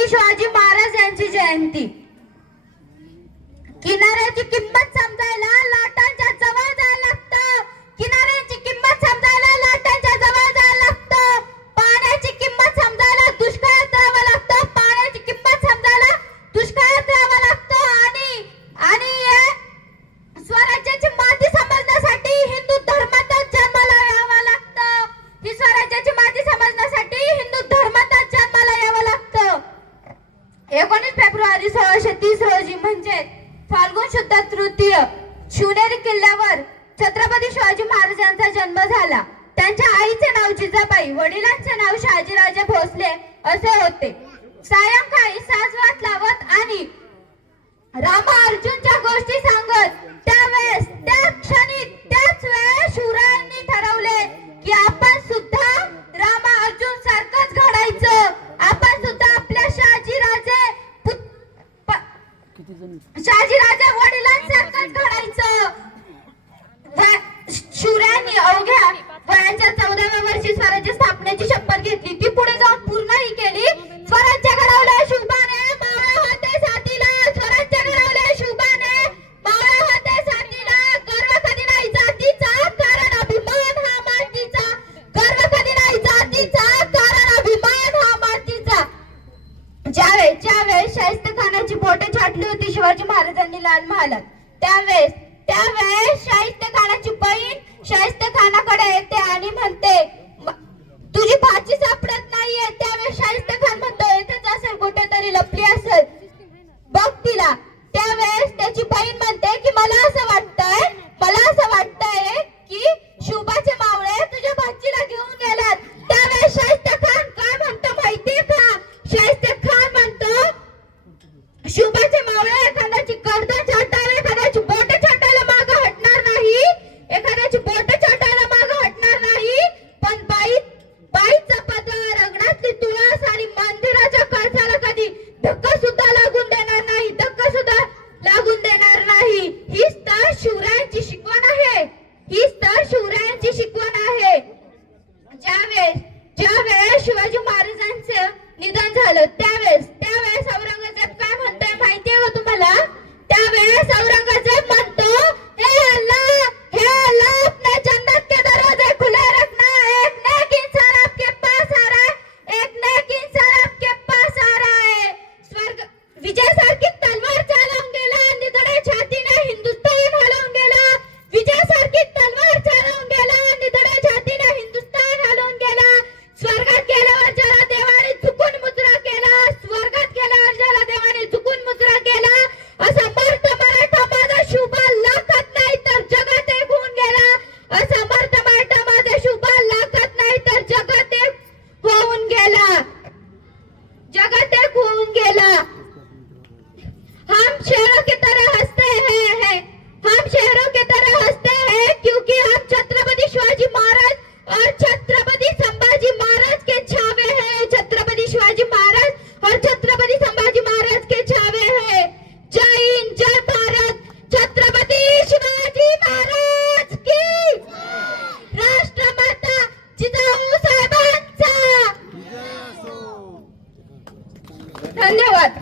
छत्रपती शिवाजी महाराज यांची जयंती? किनाऱ्याची किंमत समजायला लाटांच्या जवळ एकोणीस सोळाशे तीस रोजी म्हणजे फाल्गुन शुद्ध तृतीय शिवनेरी किल्ल्यावर छत्रपती शिवाजी महाराजांचा जन्म झाला. त्यांच्या आईचे नाव जिजाबाई वडिलांचे नाव शहाजीराजे भोसले असे होते. सायंकाळी साजवात लावत आणि रामा अर्जुनच्या गोष्टी राजा शहाजीराजे वडिलांसारखंच घडायचं शिवरायांनी अवघ्या वयाच्या चौदाव्या वर्षी स्वराज्य स्थापनेची शपथ घेतली. ती पुढे जाऊन पूर्णही केली. स्वराज्य घडवले शिवबाने मावळे घातली होती शिवाजी महाराजांनी लाल महालात. त्यावेळेस त्यावेळेस शाहिस्त खानाची बहीण शाहिस्त खानाकडे येते आणि म्हणते तुझी भाची सापडत नाहीये. त्यावेळेस शाहिस्त खान म्हणतो येथेच असेल कुठेतरी लपली असेल. बघ तिला. त्यावेळेस त्याची बहीण म्हणते की मला असं वाटतंय मला असं वाटतंय की शुभाचे मावळे तुझ्या भाचीला घेऊन गेलात त्यावेळेस शाहिस्त खान काय म्हणतो माहितीये का? शाहिस्त खान म्हणतो शुभाचे त्यावेळेस त्यावेळेस औरंगजेब काय म्हणतोय माहितीये का तुम्हाला? त्यावेळेस औरंगजेब ધન્યવાદ